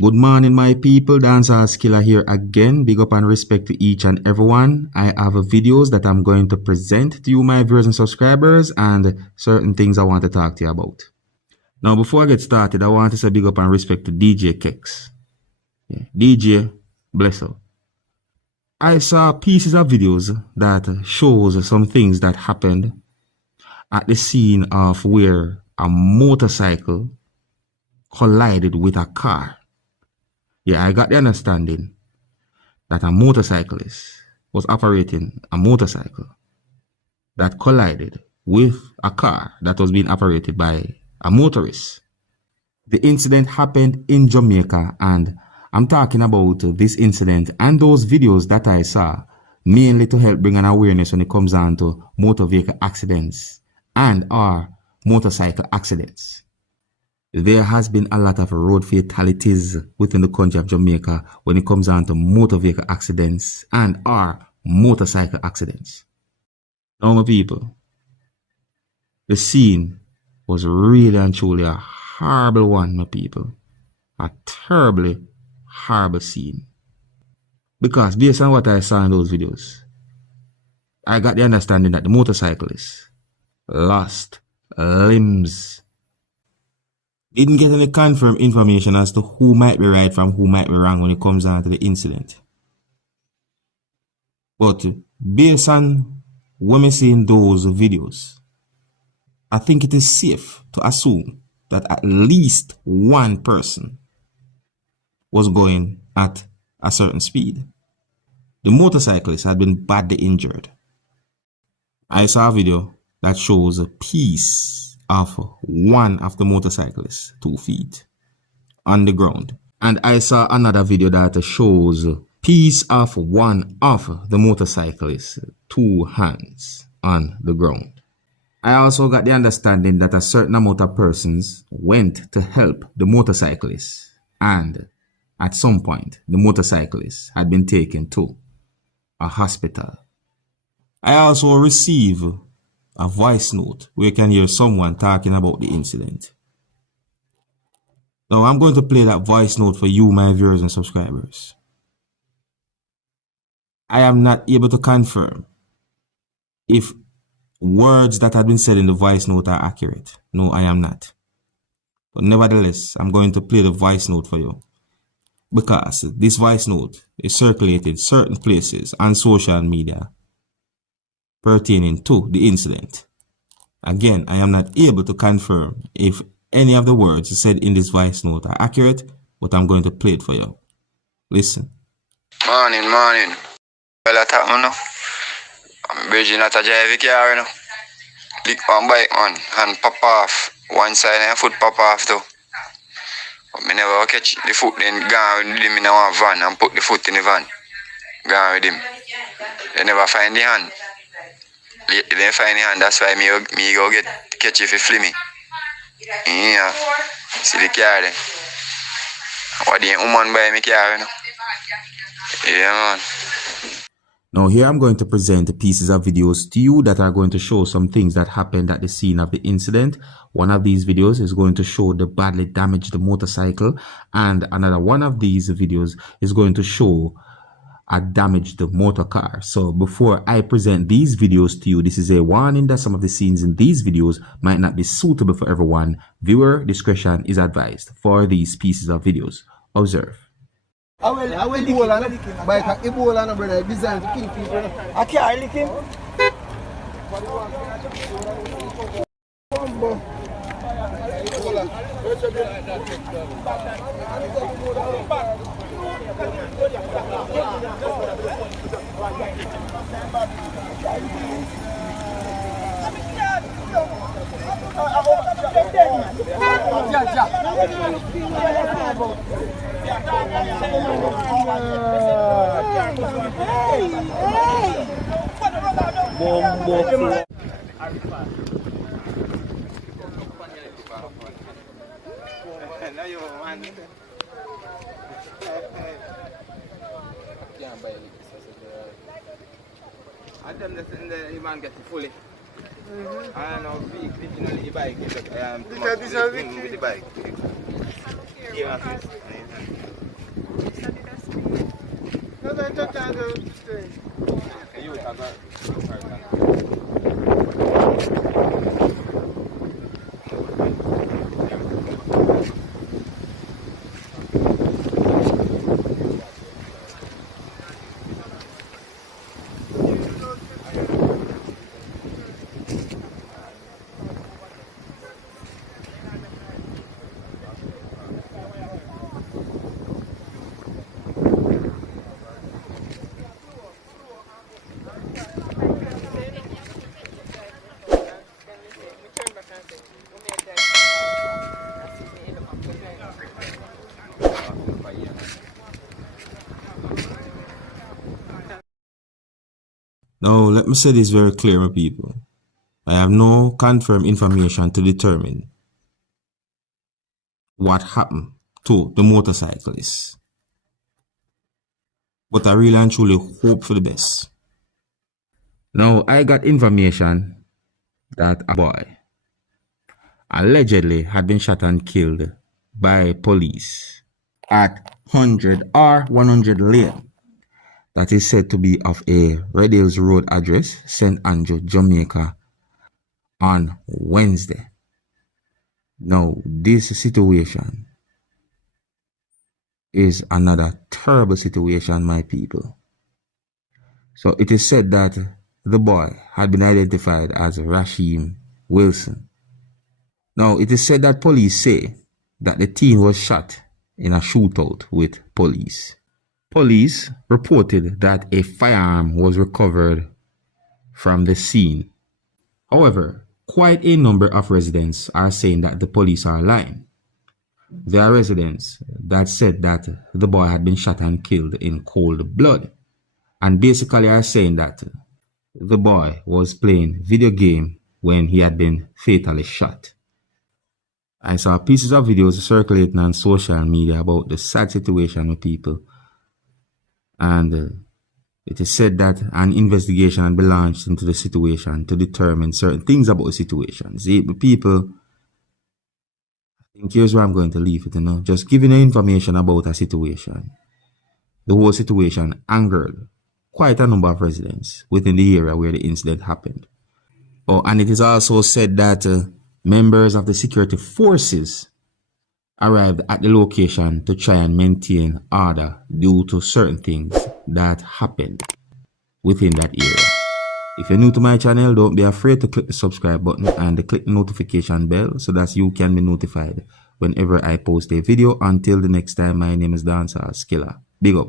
Good morning, my people. Dancehall Skilla here again. Big up and respect to each and everyone. I have videos that I'm going to present to you, my viewers and subscribers, and certain things I want to talk to you about. Now, before I get started, I want to say big up and respect to DJ Kex. Yeah. DJ, bless her. I saw pieces of videos that shows some things that happened at the scene of where a motorcycle collided with a car. Yeah, I got the understanding that a motorcyclist was operating a motorcycle that collided with a car that was being operated by a motorist. The incident happened in Jamaica, and I'm talking about this incident and those videos that I saw mainly to help bring an awareness when it comes down to motor vehicle accidents and or motorcycle accidents. There has been a lot of road fatalities within the country of Jamaica when it comes down to motor vehicle accidents and or motorcycle accidents. Now, my people, the scene was really and truly a horrible one, my people. A terribly horrible scene. Because based on what I saw in those videos, I got the understanding that the motorcyclist lost limbs. Didn't get any confirmed information as to who might be right from who might be wrong when it comes down to the incident. But based on what we see in those videos, I think it is safe to assume that at least one person was going at a certain speed. The motorcyclist had been badly injured. I saw a video that shows a piece of one of the motorcyclists 2 feet on the ground. And I saw another video that shows a piece of one of the motorcyclists 2 hands on the ground. I also got the understanding that a certain amount of persons went to help the motorcyclist, and at some point the motorcyclist had been taken to a hospital. I also received a voice note where you can hear someone talking about the incident. Now I'm going to play that voice note for you, my viewers and subscribers. I am not able to confirm if words that have been said in the voice note are accurate. No, I am not. But nevertheless, I'm going to play the voice note for you, because this voice note is circulated certain places on social media pertaining to the incident. Again, I am not able to confirm if any of the words said in this voice note are accurate, but I'm going to play it for you. Listen. Morning. Well, I thought, man, I'm bridging at a drive car, you know. Click on bike, man, and pop off. One side and foot pop off, too. But me never catch the foot, then gone with him in our van and put the foot in the van. Gone with him. They never find the hand. They find the hand, that's why me go get catch if you flee me. Yeah. See the car there. What the woman buy me car, you know? Yeah, man. Now here I'm going to present pieces of videos to you that are going to show some things that happened at the scene of the incident. One of these videos is going to show the badly damaged motorcycle, and another one of these videos is going to show a damaged motor car. So before I present these videos to you, this is a warning that some of the scenes in these videos might not be suitable for everyone. Viewer discretion is advised for these pieces of videos. Observe. I will Ebola, but Ebola, brother, designed to kill people. I can't lick him. And them that's in the man get it fully. I don't know if you know the bike, with the bike. Yeah, Now, let me say this very clear, my people. I have no confirmed information to determine what happened to the motorcyclist. But I really and truly hope for the best. Now, I got information that a boy allegedly had been shot and killed by police at 100 or 100 lane. That is said to be of a Red Hills Road address, St. Andrew, Jamaica, on Wednesday. Now, this situation is another terrible situation, my people. So it is said that the boy had been identified as Rasheem Wilson. Now, it is said that police say that the teen was shot in a shootout with police. Police reported that a firearm was recovered from the scene. However, quite a number of residents are saying that the police are lying. There are residents that said that the boy had been shot and killed in cold blood, and basically are saying that the boy was playing video game when he had been fatally shot. I saw pieces of videos circulating on social media about the sad situation with people, and it is said that an investigation had been launched into the situation to determine certain things about the situation. See, people, I think here's where I'm going to leave it, just giving you information about a situation. The whole situation angered quite a number of residents within the area where the incident happened. Oh, and it is also said that members of the security forces arrived at the location to try and maintain order due to certain things that happened within that area. If you're new to my channel, don't be afraid to click the subscribe button and click the notification bell so that you can be notified whenever I post a video. Until the next time, my name is Dancehall Skilla. Big up.